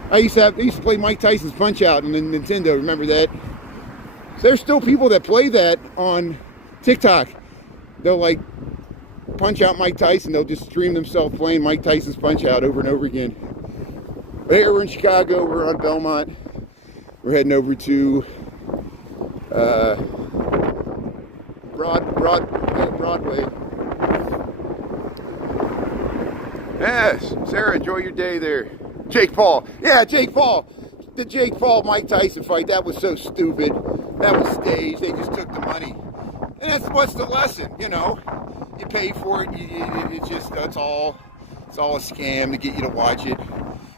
I used to play Mike Tyson's Punch Out on the Nintendo. Remember that? So there's still people that play that on TikTok. They'll like punch out Mike Tyson. They'll just stream themselves playing Mike Tyson's Punch Out over and over again. But here we're in Chicago. We're on Belmont. We're heading over to Broadway. Yes, Sarah, enjoy your day there. Jake Paul. Yeah, Jake Paul. The Jake Paul Mike Tyson fight, that was so stupid. That was staged. They just took the money. And what's the lesson, you know? You pay for it. It's all a scam to get you to watch it.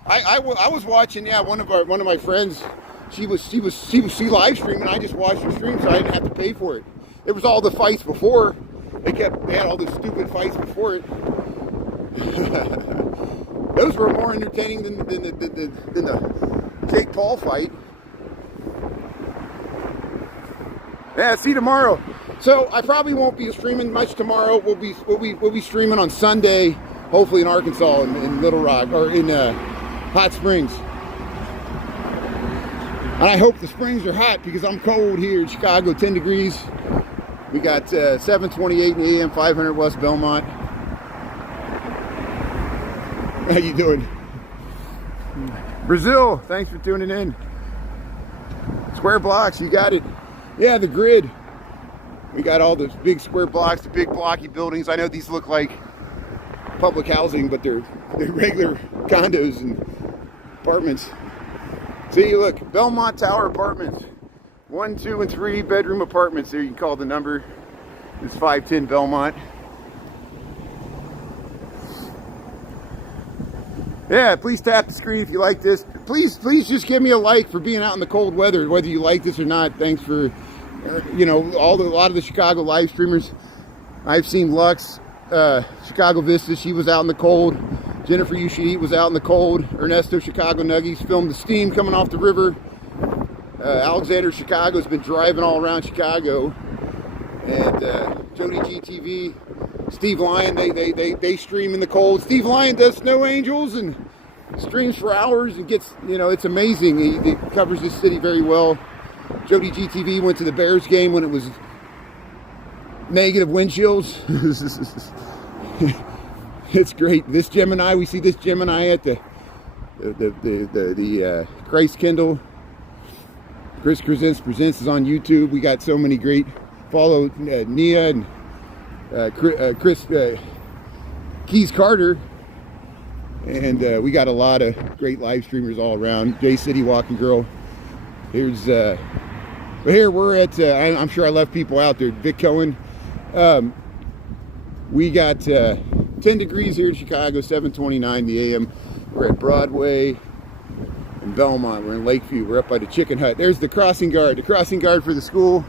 I was watching, yeah, one of my friends, she live streaming. I just watched her stream, so I didn't have to pay for it. It was all the fights before. They had all the stupid fights before it. Those were more entertaining than the Jake Paul fight. Yeah, see you tomorrow. So I probably won't be streaming much tomorrow. We'll be streaming on Sunday, hopefully in Arkansas, in Little Rock, or in Hot Springs. And I hope the springs are hot because I'm cold here in Chicago, 10 degrees. We got 7:28 in the AM, 500 West Belmont. How you doing? Brazil, thanks for tuning in. Square blocks, you got it. Yeah, the grid. We got all those big square blocks, the big blocky buildings. I know these look like public housing, but they're regular condos and apartments. See, look, Belmont Tower Apartments. 1, 2, and 3 bedroom apartments. There you can call the number. It's 510 Belmont. Yeah, please tap the screen if you like this. Please just give me a like for being out in the cold weather, whether you like this or not. Thanks for, you know, a lot of the Chicago live streamers. I've seen Lux, Chicago Vista, she was out in the cold. Jennifer You Should Eat was out in the cold. Ernesto Chicago Nuggies filmed the steam coming off the river. Alexander Chicago's been driving all around Chicago. And Jody GTV, Steve Lyon, they stream in the cold. Steve Lyon does Snow Angels and streams for hours and gets, you know, it's amazing. He covers this city very well. Jody GTV went to the Bears game when it was negative wind chills. It's great. This Gemini, we see this Gemini at the Christ Kindle. Chris Presents is on YouTube. We got so many great. Follow Nia and Chris Keys Carter, and we got a lot of great live streamers all around. J City Walking Girl. Here's but here we're at. I'm sure I left people out there. Vic Cohen. We got 10 degrees here in Chicago. 7:29 the AM. We're at Broadway in Belmont. We're in Lakeview. We're up by the Chicken Hut. There's the crossing guard. The crossing guard for the school.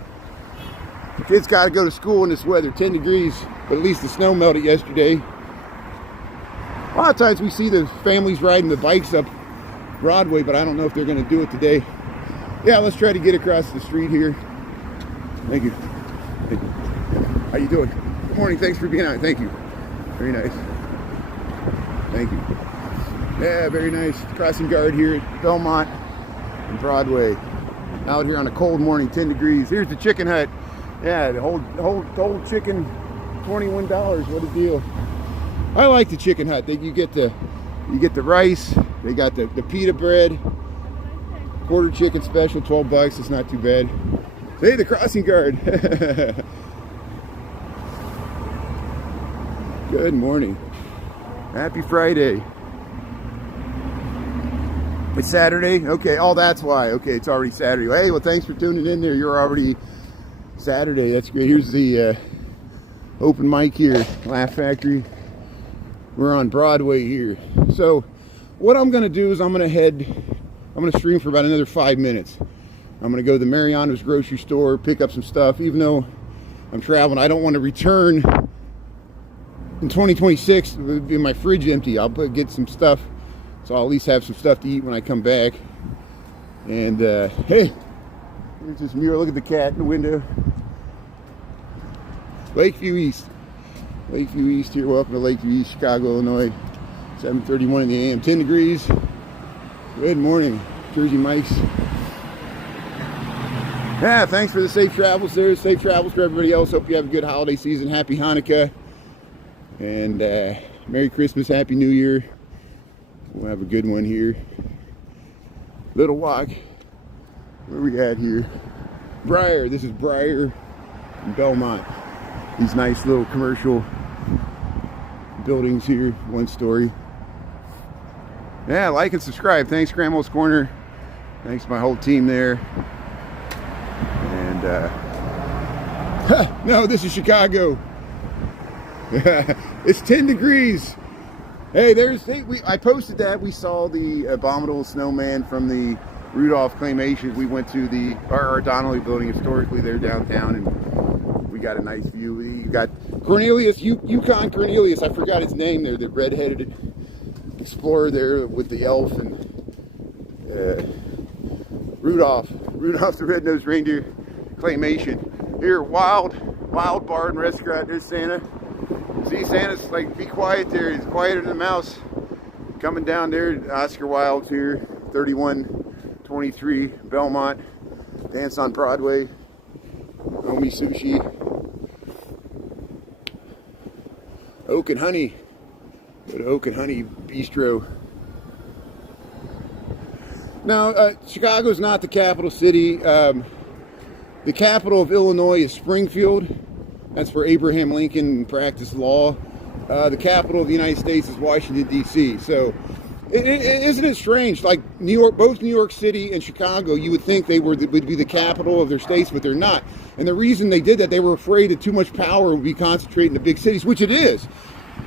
Kids got to go to school in this weather, 10 degrees, but at least the snow melted yesterday. A lot of times we see the families riding the bikes up Broadway, but I don't know if they're going to do it today. Yeah, let's try to get across the street here. Thank you. How you doing? Good morning. Thanks for being out. Thank you. Very nice. Thank you. Yeah, very nice. Crossing guard here at Belmont and Broadway. Out here on a cold morning, 10 degrees. Here's the chicken hut. Yeah, the whole chicken, $21. What a deal. I like the chicken hut. You get the rice. They got the pita bread. Quarter chicken special, $12. It's not too bad. Hey, the crossing guard. Good morning. Happy Friday. It's Saturday? Okay, oh, that's why. Okay, it's already Saturday. Hey, well, thanks for tuning in there. You're already Saturday. That's great. Here's the open mic here, Laugh Factory. We're on Broadway here. So, what I'm going to do is I'm going to stream for about another 5 minutes. I'm going to go to the Mariano's grocery store, pick up some stuff. Even though I'm traveling, I don't want to return in 2026 with my fridge empty. I'll get some stuff, so I'll at least have some stuff to eat when I come back. And hey, there's this mural. Look at the cat in the window. Lakeview East. Lakeview East here. Welcome to Lakeview East, Chicago, Illinois. 7:31 in the AM. 10 degrees. Good morning, Jersey Mike's. Yeah, thanks for the safe travels there. Safe travels for everybody else. Hope you have a good holiday season. Happy Hanukkah. And Merry Christmas, Happy New Year. We'll have a good one here. Little walk. Where are we at here? Briar. This is Briar and Belmont. These nice little commercial buildings here, one story. Yeah, like and subscribe. Thanks, Grandma's Corner. Thanks to my whole team there. And no, this is Chicago. It's 10 degrees. Hey, I posted that. We saw the abominable snowman from the Rudolph Claymation. We went to the R.R. Donnelly building historically there downtown, and we got a nice view. You got Cornelius, Yukon Cornelius. I forgot his name there. The red-headed explorer there with the elf, and Rudolph the red-nosed reindeer claymation. Here, wild bar and restaurant. There's Santa. See, Santa's like, be quiet there. He's quieter than a mouse. Coming down there, Oscar Wilde's here, 3123 Belmont. Dance on Broadway. Omi Sushi. Oak and Honey. Go to Oak and Honey Bistro. Now, Chicago's not the capital city. The capital of Illinois is Springfield. That's where Abraham Lincoln practiced law. The capital of the United States is Washington, D.C. So, isn't it strange? Like New York, both New York City and Chicago, you would think they would be the capital of their states, but they're not. And the reason they did that, they were afraid that too much power would be concentrated in the big cities, which it is.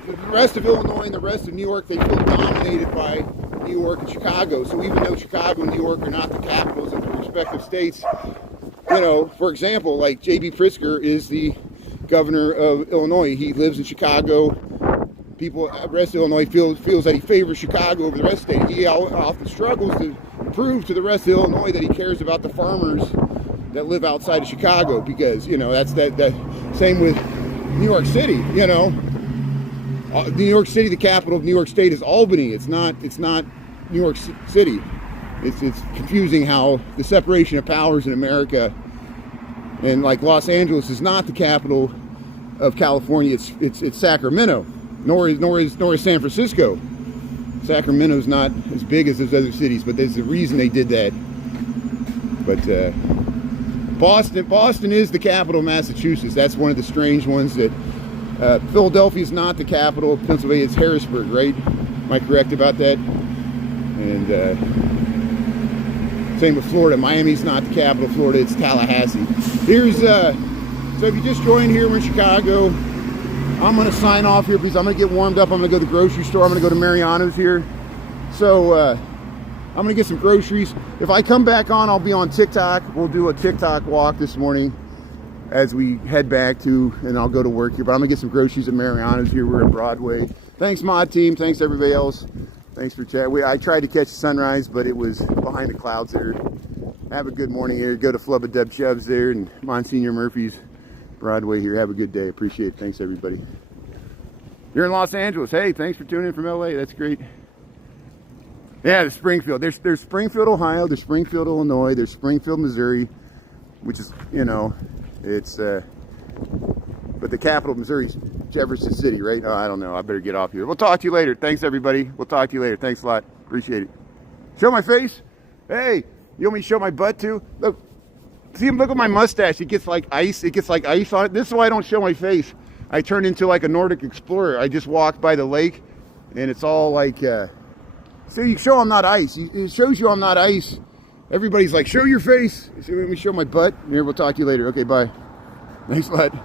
The rest of Illinois and the rest of New York, they feel dominated by New York and Chicago. So even though Chicago and New York are not the capitals of their respective states, you know, for example, like J.B. Pritzker is the governor of Illinois. He lives in Chicago. People, the rest of Illinois feels that he favors Chicago over the rest of the state. He often struggles to prove to the rest of Illinois that he cares about the farmers that live outside of Chicago, because, you know, that's that same with New York City. You know, New York City, the capital of New York State is Albany. It's not New York City. It's confusing how the separation of powers in America. And like Los Angeles is not the capital of California. It's Sacramento. Nor is San Francisco. Sacramento's not as big as those other cities, but there's a reason they did that. But Boston is the capital of Massachusetts. That's one of the strange ones. That Philadelphia is not the capital of Pennsylvania. It's Harrisburg, right? Am I correct about that? And same with Florida. Miami's not the capital of Florida. It's Tallahassee. Here's so if you just joined here, we're in Chicago. I'm going to sign off here because I'm going to get warmed up. I'm going to go to the grocery store. I'm going to go to Mariano's here. So I'm going to get some groceries. If I come back on, I'll be on TikTok. We'll do a TikTok walk this morning as we head back to, and I'll go to work here. But I'm going to get some groceries at Mariano's here. We're at Broadway. Thanks, Mod Team. Thanks, everybody else. Thanks for chatting. I tried to catch the sunrise, but it was behind the clouds there. Have a good morning here. Go to Flubba Dub Chubs there and Monsignor Murphy's Broadway here. Have a good day. Appreciate it. Thanks, everybody. You're in Los Angeles. Hey, thanks for tuning in from LA. That's great. Yeah, there's Springfield. There's Springfield, Ohio. There's Springfield, Illinois. There's Springfield, Missouri, which is, you know, it's, but the capital of Missouri is Jefferson City, right? Oh, I don't know. I better get off here. We'll talk to you later. Thanks, everybody. We'll talk to you later. Thanks a lot. Appreciate it. Show my face? Hey, you want me to show my butt too? Look. See, look at my mustache. It gets like ice. It gets like ice on it. This is why I don't show my face. I turned into like a Nordic explorer. I just walked by the lake, and it's all like, see, you show I'm not ice. It shows you I'm not ice. Everybody's like, show your face. Let me show my butt. Here, we'll talk to you later. Okay, bye. Thanks a lot.